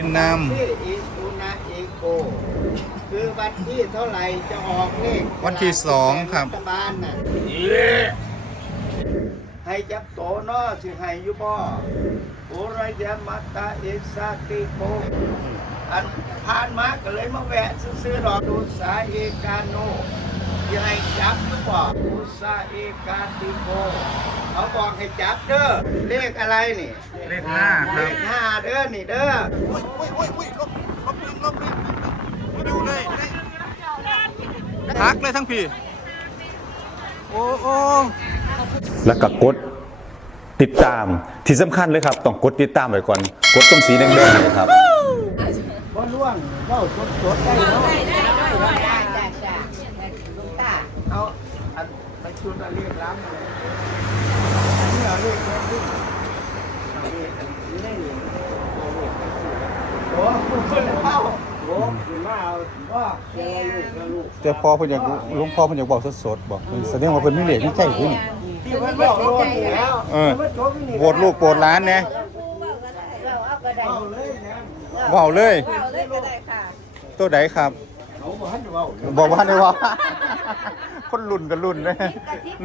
กินน้ที่อิสุนะเอโก คือวันที่เท่าไหร่จะออกเลขำวันที่สองครับรัฐบาลน่ะให้จับโตเนอสิให้อยุบ่โอรยามัตตาเอสาติโก อันผ่านมาก็เลยมาแวะซื้อๆดอกดูสาเอกาโนยังให้จับอยุบ่ดูสาเอกาติโก เขาบอกให้จับเด้อ เลขอะไรนี่ เลขห้าคเลรับ ขห้าเด้อนี่เด้อพักเลยทั้งพี่ โอ้โอ้ แล้วก็กดติดตามที่สำคัญเลยครับ ต้องกดติดตามไว้ก่อนกดตรงสีแดงๆเลยครับ บ่ล่วงเว้าสดสดๆได้เนาะได้ได้ได้จ้ะลุงตาเอาอันไปชุดอันเรียกล้ำเลยอันนี้เอาเรียกแค่นี้เอาเรียกอันนี้ได้นี่เอาเรียกแค่นี้โอ้ คุณเอาโอ้คุณมาเอาว่าเจอลูกเจอลูกแต่พอเพิ่นอยากหลุงพ่อเพิ่นอยากบอกสดๆบอกแสดงว่าเพิ่นมีเหล็กนี่ใจขึ้นที่มันบอกโลดนี่แล้วเออมันจบอยู่นี่โปรดลูกโปรดหล้านแน่เราเอาก็ได้เอาเลยนะเว้าเลย เอาเลยก็ได้ค่ะตัวใดครับเอาบ่ทันได้เว้าเลยบอกว่าได้ว่า คนรุ่นกับรุ่นเลย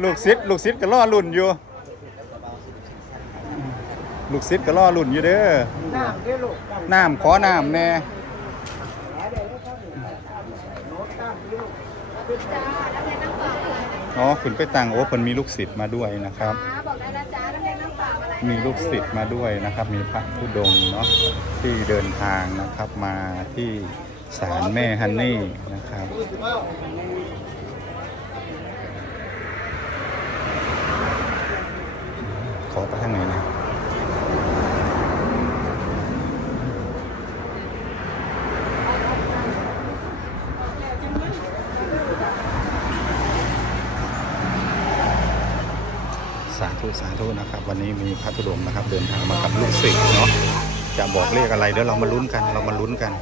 ลูกศิษย์ลูกศิษย์ก็รอรุ่นอยู่ ลูกศิษย์ก็รอรุ่นอยู่เด้อน้ำเด้อลูกน้ำขอน้ำแน่ โน้ตน้ำเด้อลูก จ้าแล้วแม่น้ำเปล่าอะไรอ๋อคุณไปตังโอ้เพิ่นมีลูกศิษย์มาด้วยนะครับนะบอกได้นะจ้าแล้วแม่น้ำเปล่าอะไรมีลูกศิษย์มาด้วยนะครับ มีพระผู้ดงค์เนาะที่เดินทางนะครับมาที่ศาลแม่ฮันนี่นะครับพูดถึงว่าขอไปทางไหนนะ สาธุสาธุนะครับ วันนี้มีพระธุดงค์นะครับ เดินทางมากับลูกศิษย์เนาะจะบอกเลขอะไรเดี๋ยวเรามาลุ้นกันเรามาลุ้นกัน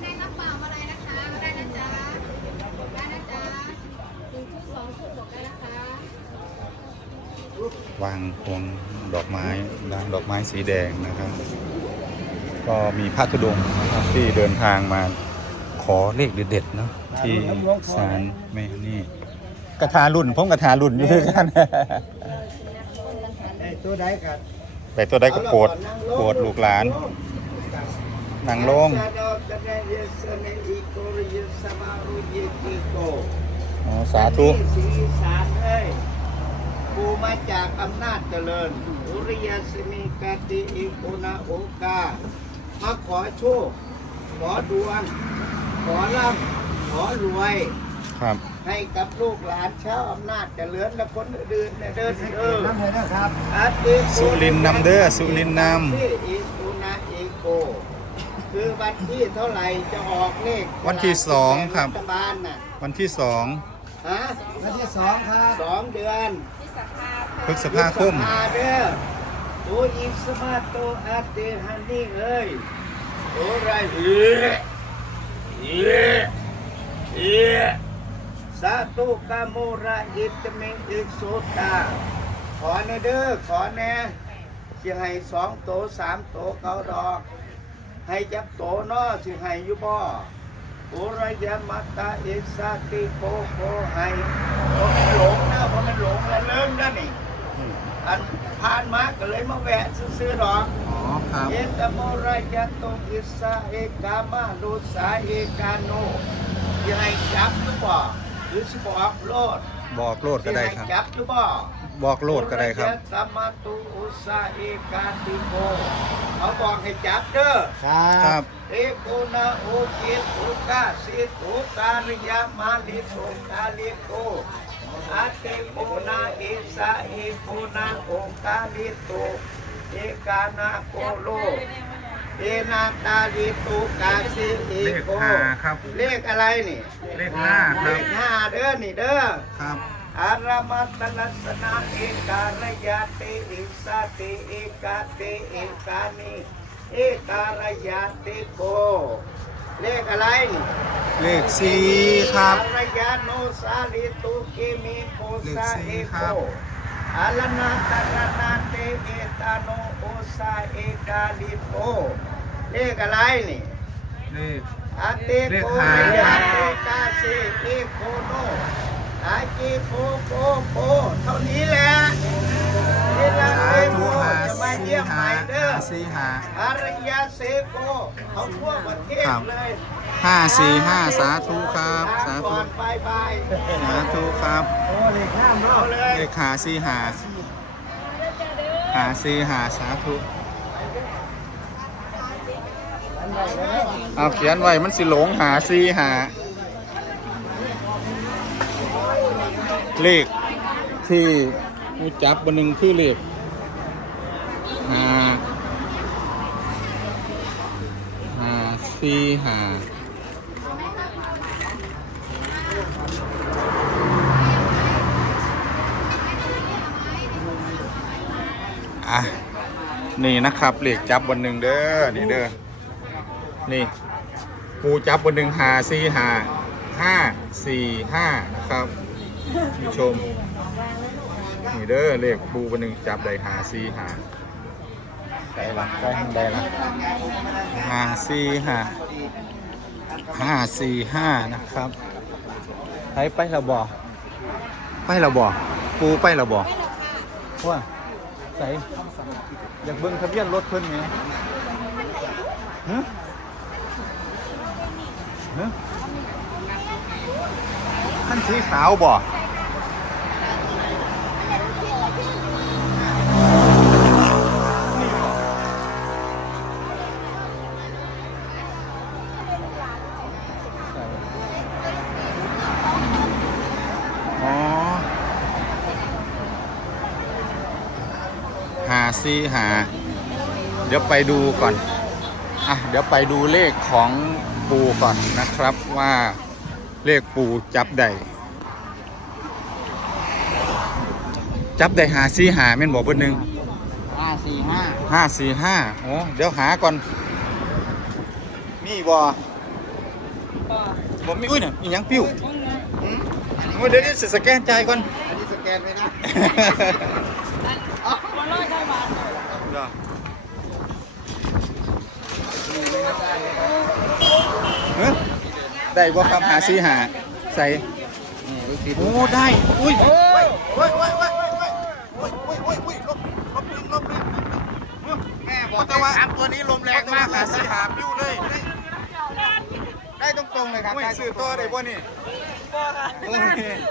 แม่น้ำเปล่าอะไรนะคะก็ได้นะจ๊ะได้นะจ๊ะหนึ่งชุดสองชุดบอกได้นะคะวางพวงดอกไม้ดอกไม้สีแดงนะครับ ก็มีพระธุดงค์นะครับที่เดินทางมาขอเลขเด็ดๆเนาะที่ศาลแม่นี่กระทารุ่นผมกระทารุ่นอยู่ด้วยกันไอ้ตัวใดกันไปตัวใดก็โปรดโปรดลูกหลานนั่งลงอ๋อสาธุสีสารเอ้ยกูมาจากอำนาจเจริญอุริยสมิกาติอิโกนาโอกา มาขอโชค ขอดวง ขอร่ำขอรวย ครับ ให้กับลูกหลานชาวอำนาจเจริญและคนอื่นๆเนี่ยเดินเออน้ำเลยนะครับอาติสุรินทร์นำเด้อสุรินทร์นที่อิสุนะเอโก คือวันที่เท่าไหร่จะออกเลขวันที่สองครับรัฐบาลน่ะำวันที่สองฮะวันที่สองครับสองเดือนพฤษภาคม พฤษภาเด้อ โออิสมาโตอาเตฮันนี่เอ้ยโอไรเอ๋เอ๋เอ๋สาธุกาโมระอิตเมอิโสตา ขอแน่เด้อขอแน่สิให้สองโตสามโตเก้าดอก ให้จับโตเนอสิให้อยุบ่โอรยามัตตาเอสาติโกโกให้เพราะมันหลงนะเพราะมันหลงแล้วเริ่มนั่นนี่อัน ผ่านมาก็เลยมาแวะซื้อๆดอกอ๋อครับเอตโมรายะโตอิสาเอกามาโลสาเอกาโนยังให้จับหรือบ่หรือสิบอกโลดบอกโลดก็ได้ครับสิให้จับหรือบ่บอกโลดก็ได้ครับสัมมาตุอุสาเอกาติโกเขาบอกให้จับเด้อครับเอโกนาโอเกตโอกาสิโตุกาลิยามาลิโตกาลิโก อาเตโกนาเอสาเอโกนาโอกาลิโตเอกานาโกโลเอนาตาลิโตกาสิเอโกเลขห้าครับ เลขอะไรนี่ เลขห้าคเลรับ ขห้าเด้อนี่เด้อ ครับ อารามัตลัสนาเอการยาเตอิสาเตเอกาเตเอกานิเอการยาเตโกโอ เลขอะไรนี่เลขสี่ครับ อารยาโนสาลิตุกิมิโกสาเลขสี่เอครัโกบอาลนาตารนาเตเอตาโนโอสาเอกาลิโตเลขอะไรนี่เลข อาเตเลขโกห้าเมอาเตกาเซเอโคโนอาจิโปโปโป สี่หาอารยาเซโกเขาทั่วประเทศครับเลยห้าสี่ห้าสาธุครับ สาก่ธุอนบายบายสาธุครับโอ้เลยข้ามเราเลยเลขหาสี่หาหาสี่หาสาธุเอาเขียนไว้มันสิหลงหาสี่หาเลขที่มูจับบนหนึ่งคือเลขหาหา สี่หาอะ นี่นะครับเหลขจับบนหนึ่งเด้อ นี่เด้อ นี่ปูจับบนหนึ่งหาสี่หาห้าสี่ห้านะครับผู้ชม นี่เด้อเลขปูบนหนึ่งจับได้หาสี่หา ใส่ละได้ทางใดละห้าสี่ห้าห้าสี่ห้านะครับไปไปเราบ่ไปเราบ่ปูไปเราบ่ว่าใส่อยากเบิ่งทะเบียนรถเพิ่นไหมฮะฮะขั้นสีขาวบ่ ซีหา เดี๋ยวไปดูก่อน อะ เดี๋ยวไปดูเลขของปูก่อนนะครับว่าเลขปูจับได้จับได้หาซีหาแม่นบอกเบอร์หนึ่งห้าสี่ห้าห้าสี่ห้าโอ้เดี๋ยวหาก่อน มีบอผมมีอุ้ยเนี่ยอีหยังปิ้วอืมโอ้ยเดี๋ยวนี้สิสแกนใจายก่อน อันนี้สแกนไปนะ ได้บ่ครับหาซีหาใส่โอ้ได้อุ้ยแต่ว่าตัวนี้ลมแรงมากหซีหาปิ้วเลย ได้ตรงๆเลยครับได้ซื้อตัวได้บ่นี่บ่ค่ะ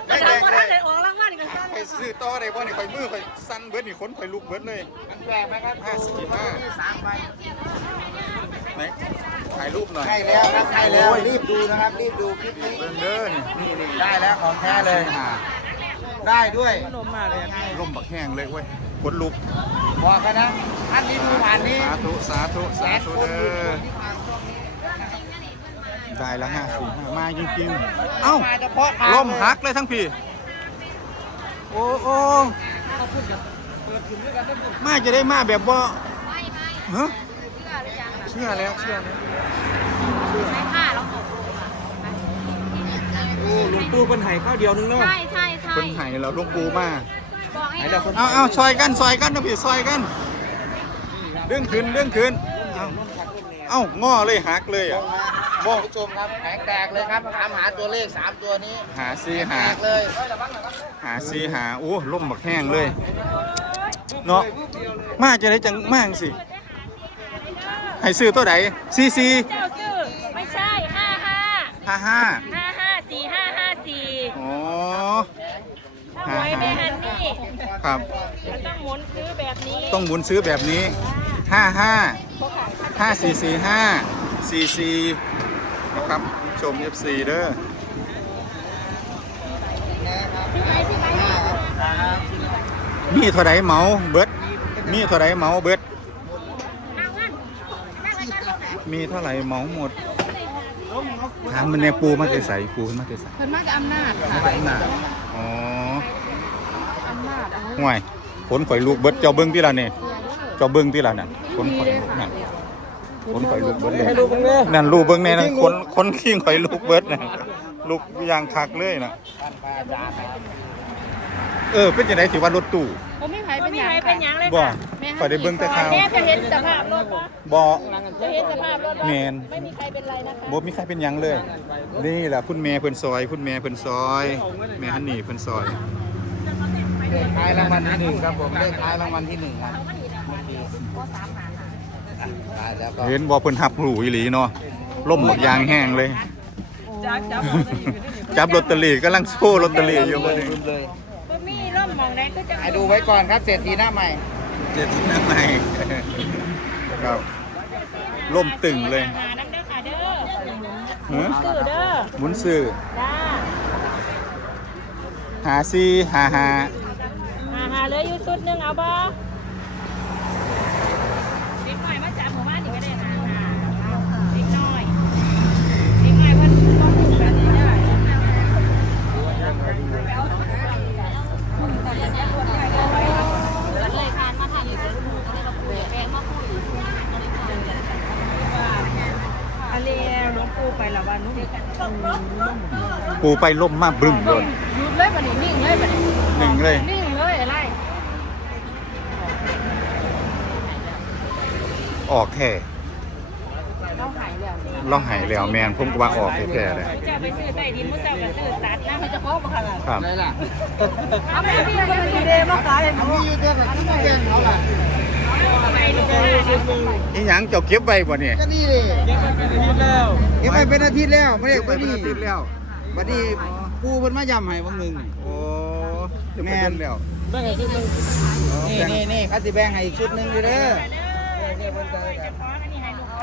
ได้แดงได้ออกรางวัลกันไปซื้อตัวได้บ่นี่ข่อยมือข่อยสั่นเบิดนี่ขนข่อยลุกเบิดเลยอันแปลกไหมครับห้าสี่ห้าสามใบ ไหนถ่ายรูปหน่อยใกล้แล้วครับใกล้แล้วรีบดูนะครับรีบดูคลิปนี้เบิ่งเด้อนี่นี่นี่ได้แล้วของแท้เลยหาได้ด้วยขนมมาเลยลมบักแห้งเลยเว้ยขนลุกบอกกันนะท่านที่ดูผ่านนี้สาธุสาธุสาธุคนเด้ดูอที่ผ่านช่องนี้ได้แล้วห้าสี่ห้ามาจริงๆเอ้ามาเฉพาะทางลมเลยหักเลยทั้งพี่ โอ้โอ้มาจะได้มาแบบว่าไม่ไม่ฮะ เชื่อหรือยังล่ะเชื่อแล้วเชื่อแล้วไม่ค่ะเราตกลงอะโอ้หลวงปู่เป็นไห่ข้าวเดียวนึงเนาะใช่ใช่ใช่คนไห้แล้วลงปูมาบอกให้เราเอาเอาซอยกันซอยกันนะพี่ซอยกันเรื่องขึ้นเรื่องขึ้นเอาเอาง้อเลยหักเลยอะบอกผู้ชมครับแผงแตกเลยครับถามหาตัวเลขสามตัวนี้ หาซีแตหากเลยหาซีหาโอ้ล่มบักแห้งเลยเนาะมาจะได้จังมากสิ ให้ซื้อตัวไหนซีซีเจ้าซื้อไม่ใช่ห้าห้าห้าห้าห้าห้าสี่ห้าห้าสี่อ๋อถ้าหวยไม่ฮันนี่ครับมันต้องหมุนซื้อแบบนี้ ต้องหมุนซื้อแบบนี้ห้าห้าห้าสี่สี่ห้าสี่สี่นะครับชม FC เด้อมีเท่าไรเหมาเบิดมีเท่าไรเหมาเบิด มีเท่าไหร่เหมาหมดถามมันในปูมาเตใสปูมาเตใสเพิ่นมาจะอำนาจมาจากไหนอ๋อห่วยขนข่อยลูกเบิดเจ้าเบิ้งที่ละเนี่ยเจ้าเบิ้งที่ละนั่นขนข่อยลูกนั่นคนข่อยลูกเบิดเลยให้ดูบ้างเนี่ยนั่นลูกเบิ้งแน่นะคนคนขี้ข่อยลูกเบิดนะลูกอย่างคักเลยนะเออเป็นจังไดถือว่ารถตู้ ผมไม่ใครเป็นไม่หยังให้เป็นหยังเลยบ่ค่ะข่อยได้เบิ่งแต่ข่าวแม่จะเห็นสภาพรถปะบ่จะเห็นสภาพรถว่าแม่นไม่มีใครเป็นไรนะคะบ่มีใครเป็นหยังเลย นี่แหละคุณแม่เพิ่นซอย คุณแม่เพิ่นซอย แม่ฮันนี่เพิ่นซอยเลขท้ายรางวัลที่หนึ่งครับผมเลขท้ายรางวัลที่หนึ่งครับอ่าแล้วก็เห็นบ่เพิ่นหับหรูอีหลีเนาะล่มบักยางแห้งเลย จับลอตเตอรี่กำลังโชว์ลอตเตอรี่อยู่บ่นี่ ลุ้นเลยบ่มีร่มม องได้ก็จะให้ดูไว้ก่อนครับเศรษฐีหน้าใหม่เจ็ดที่นั่นไงครับล่มตึงเลยหาน้ำเด้อค่ะเด้อฮะซื้อเด้อหมุนซื้อจ้าหาซีหาหาหาหาเลยอยู่สุดหนึงเอาบ่เด็กหน่อยมาจากหมู่บ้านนี่ก็ได้หาหาเด็กน้อยเด็กน้อยเพิ่นบ่ฮู้แบบนี้ได้ เลยคานมาทางนี้ก็รู้ก็เลยเราคุยแรงมาคุย อันนี้หลวงปู่ไปละวันนู้น ปูไปล่มมาบึ้มเลยหยุดเลยบัดนี้นิ่งเลยบัดนี้หนึ่งเลย นิ่งเลยอะไรออกแท้เราหายแล้วเราหายแล้วแมนผมก็ว่าออกแท้ๆเลยจะไปซื้อใต้ดินมุ้เจ้าก็ซื้อตัดนะมันจะครบบ่ค่ะครับได้ล่ะเอาไปพี่ก็มีเดมาขายให้หนูมีอยู่เดือนละที่แบ่งเขาล่ะไปดู อีหยังเจ้าเก็บไว้บ่เนี่ยก็นี่เลยเก็บไปเป็นอาทิตย์แล้วเก็บไปเป็นอาทิตย์แล้วไม่ได้เก็บไปไว้เป็นนี่อาทิตย์แล้ววันนี้ปูเพิ่นมาย้ำให้บางหนึ่งโอ้เก็บไว้เป็นแล้วแม่งไอ้ชุดหนึงนี่นี่นี่เขาสิแบ่งให้อีกชุดหนึ่งอยู่เด้อจะขออันนี้ให้ลูกค้า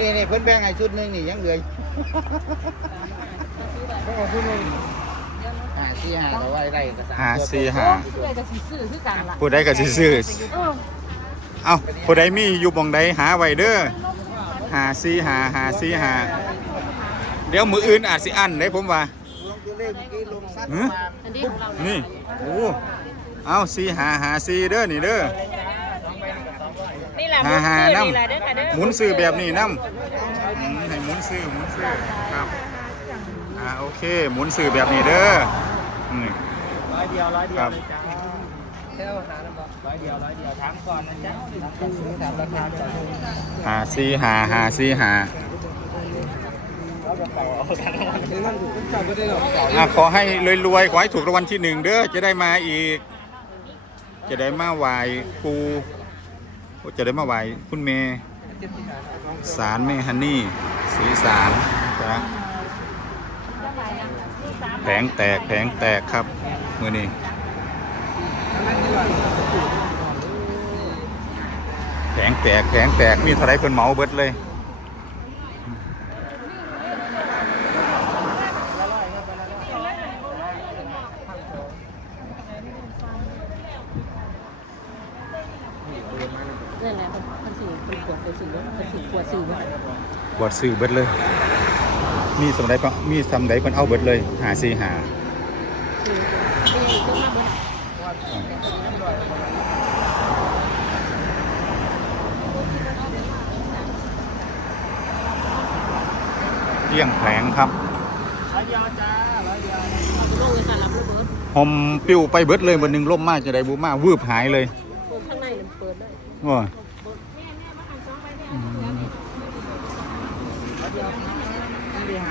นี่นี่เพิ่นแบ่งให้ชุดหนึ่งนี่ยังเหลืออยู่หา สี่หาแต่ว่าได้เอกสารหาซีหาเลยก็สิซื้อคือกันล่ะผู้ใดก็สิซื้อเอ้าผู้ใดมีอยู่บ่งใดหาไว้เด้อหาซีหาหาซีหาเดี๋ยวมืออื่นอาจสิอั้นได้ผมว่า ลงตัวเลขเมื่อกี้ลงซัดหือมาอันนี้ของเรานี่โอ้เอาซีหาหาซีเด้อนี่เด้อ นี่แหละหาหาซื้อน้นี่แหละเด้อค่ะเด้อำหมุนซื้อแบบนี้น้ำอืมให้หมุนซื้อหมุนซื้อครับอ่าโอเค หมุนซื้อแบบนี้เด้อ อืมร้อยเดียวร้อยเดีคยวรับ เลยจ้าเท่าหาน้ำบอกร้อยเดียวร้อยเดียวถามก่อนนะจ๊ะซื้อถามราคาก่อนหาซีหาหาซีหาซื้อมันถูกจับก็ได้หรอกอะขอให้รวยๆ ขอให้ถูกรางวัลที่หนึ่งเด้อ จะได้มาอีก จะได้มาไหวปู จะได้มาไหวคุณเมย์สารแม่ฮันนี่สีสารนะ แผงแตกแผงแตกครับมือนี้แผงแตกแผงแตกมีเท่าไรเพิ่นเหมาเบิดเลยนั่นแหละมันสิมันขวดไปซื้อมันสิขวดซื้อว่าบอดซื้อเบิดเลย มีสำไดปะมีสำไดเพิ่นเอาเบิดเลย หาซีหาเที่ยงแผงครับหอมปิวไปเบิดเลยวันหนึ่งล่มมากจะได้บูมาวืบหายเลยข้างในเปิดได้ ว้า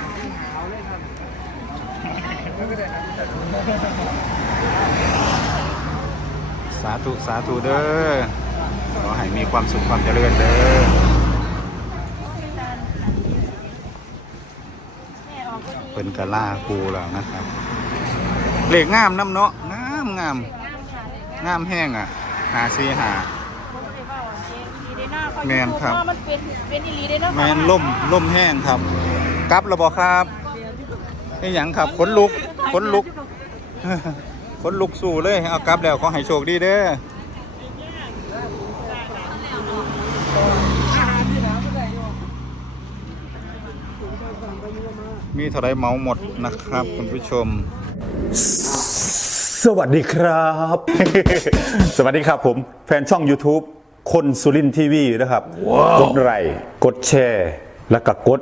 สาธุสาธุเด้อขอให้มีความสุขความเจริญเด้อเพิ่นกะล่าปูแล้วนะครับเหล็กงามน้ำเนาะงามงามงามแห้งอะ หาซีหาแม่นครับมันเป็นเป็นอีหลีได้เนาะแมนล่มล่มแห้งครับ กลับระบอครับนี่หยังครับขนลุกขนลุกขนลุกสู่เลยเอากลับแล้วขอให้โชคดีเด้อมีเท่าไรเหมาหมดนะครับ คุณผู้ชม สวัสดีครับ สวัสดีครับผม แฟนช่อง YouTube คนสุรินทีวีนะครับ กดไลค์กดแชร์ แล้วก็กด